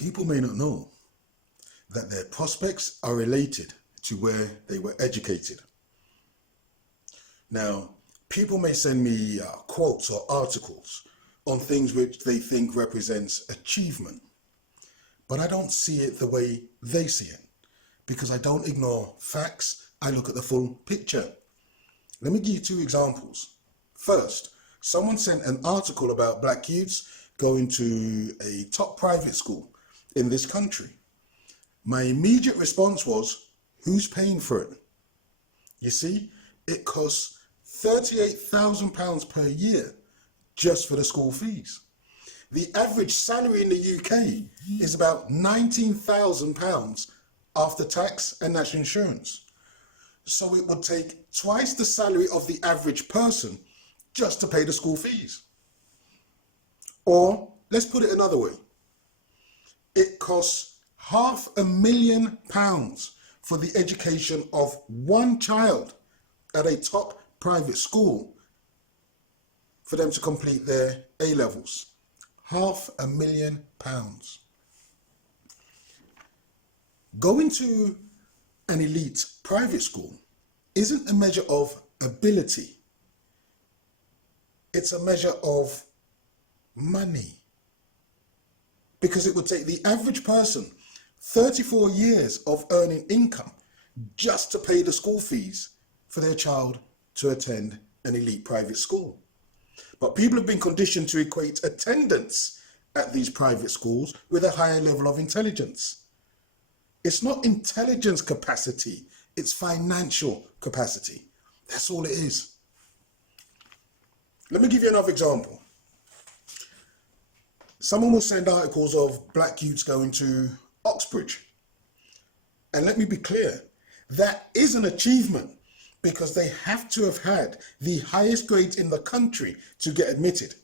People may not know that their prospects are related to where they were educated. Now, people may send me quotes or articles on things which they think represents achievement, but I don't see it the way they see it, because I don't ignore facts, I look at the full picture. Let me give you 2 examples. First, someone sent an article about black youths going to a top private school in this country. My immediate response was, who's paying for it? You see, it costs £38,000 per year just for the school fees. The average salary in the UK is about £19,000 after tax and national insurance. So it would take twice the salary of the average person just to pay the school fees. Or let's put it another way. It costs £500,000 for the education of one child at a top private school for them to complete their A-levels. £500,000. Going to an elite private school isn't a measure of ability. It's a measure of money. Because it would take the average person 34 years of earning income just to pay the school fees for their child to attend an elite private school. But people have been conditioned to equate attendance at these private schools with a higher level of intelligence. It's not intelligence capacity, it's financial capacity. That's all it is. Let me give you another example. Someone will send articles of black youths going to Oxbridge. And let me be clear, that is an achievement because they have to have had the highest grades in the country to get admitted.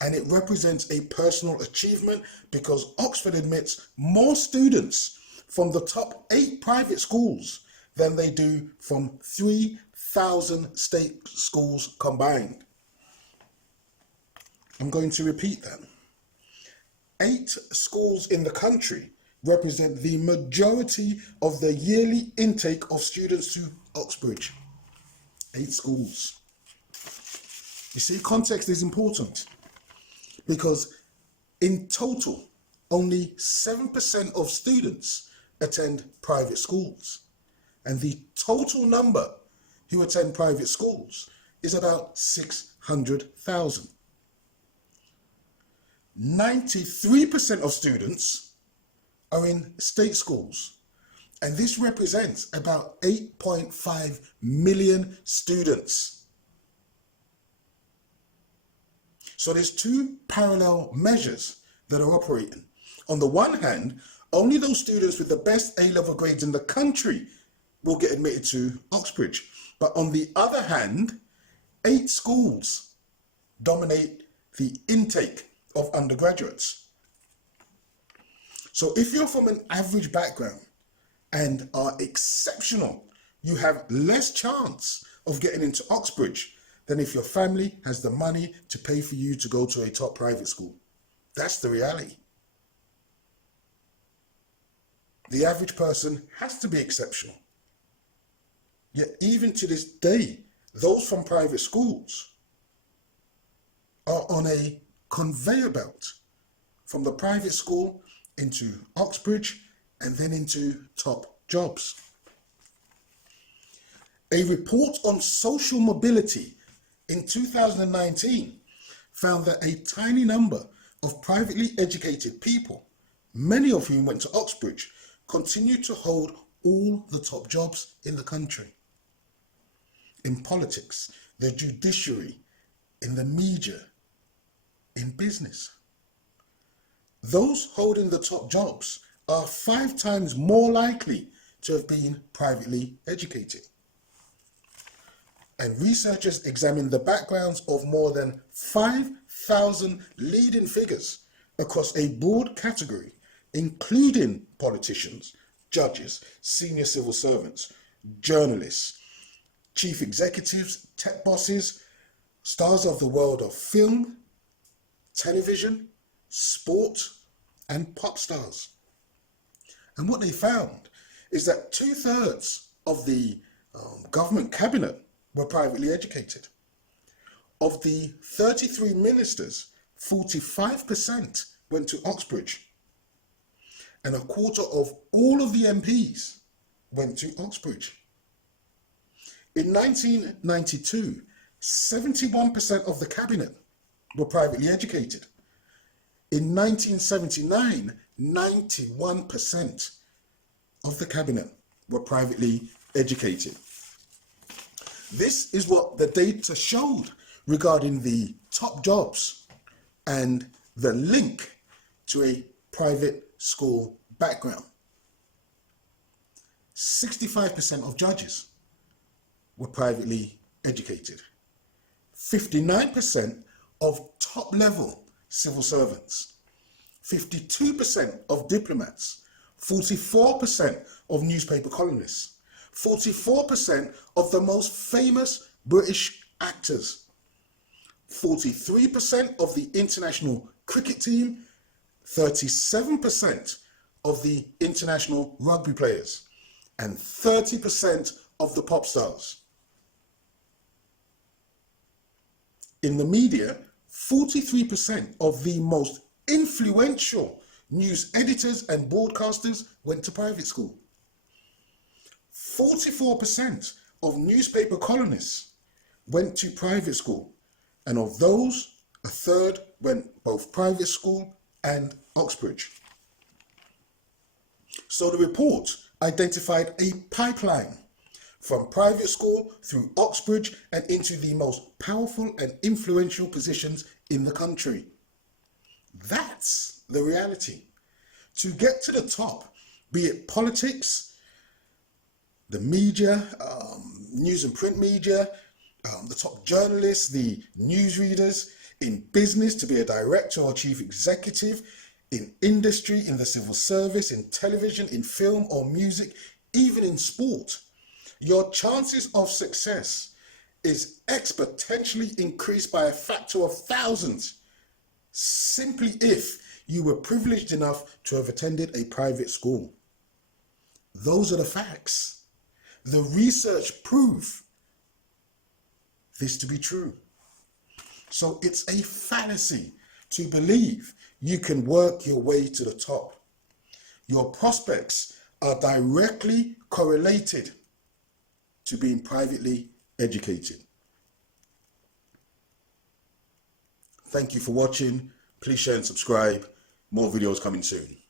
And it represents a personal achievement because Oxford admits more students from the top 8 private schools than they do from 3,000 state schools combined. I'm going to repeat that. 8 schools in the country represent the majority of the yearly intake of students to Oxbridge. 8 schools. You see, context is important because in total, only 7% of students attend private schools. And the total number who attend private schools is about 600,000. 93% of students are in state schools, and this represents about 8.5 million students. So there's 2 parallel measures that are operating. On the one hand, only those students with the best A-level grades in the country will get admitted to Oxbridge. But on the other hand, 8 schools dominate the intake of undergraduates. So if you're from an average background and are exceptional, you have less chance of getting into Oxbridge than if your family has the money to pay for you to go to a top private school. That's the reality. The average person has to be exceptional. Yet even to this day, those from private schools are on a conveyor belt from the private school into Oxbridge and then into top jobs. A report on social mobility in 2019 found that a tiny number of privately educated people, many of whom went to Oxbridge, continue to hold all the top jobs in the country. In politics, the judiciary, in the media, in business. Those holding the top jobs are 5 times more likely to have been privately educated. And researchers examined the backgrounds of more than 5,000 leading figures across a broad category, including politicians, judges, senior civil servants, journalists, chief executives, tech bosses, stars of the world of film, television, sport, and pop stars. And what they found is that 2/3 of the government cabinet were privately educated. Of the 33 ministers, 45% went to Oxbridge. And a quarter of all of the MPs went to Oxbridge. In 1992, 71% of the cabinet were privately educated. In 1979, 91% of the cabinet were privately educated. This is what the data showed regarding the top jobs and the link to a private school background. 65% of judges were privately educated. 59% of top-level civil servants. 52% of diplomats. 44% of newspaper columnists. 44% of the most famous British actors. 43% of the international cricket team. 37% of the international rugby players. And 30% of the pop stars. In the media, 43% of the most influential news editors and broadcasters went to private school. 44% of newspaper columnists went to private school, and of those, a third went both private school and Oxbridge. So the report identified a pipeline from private school through Oxbridge and into the most powerful and influential positions in the country. That's the reality. To get to the top, be it politics, the media, news and print media, the top journalists, the newsreaders, in business to be a director or chief executive, in industry, in the civil service, in television, in film or music, even in sport, your chances of success is exponentially increased by a factor of thousands simply if you were privileged enough to have attended a private school. Those are the facts. The research proves this to be true. So it's a fallacy to believe you can work your way to the top. Your prospects are directly correlated to being privately educated. Thank you for watching. Please share and subscribe. More videos coming soon.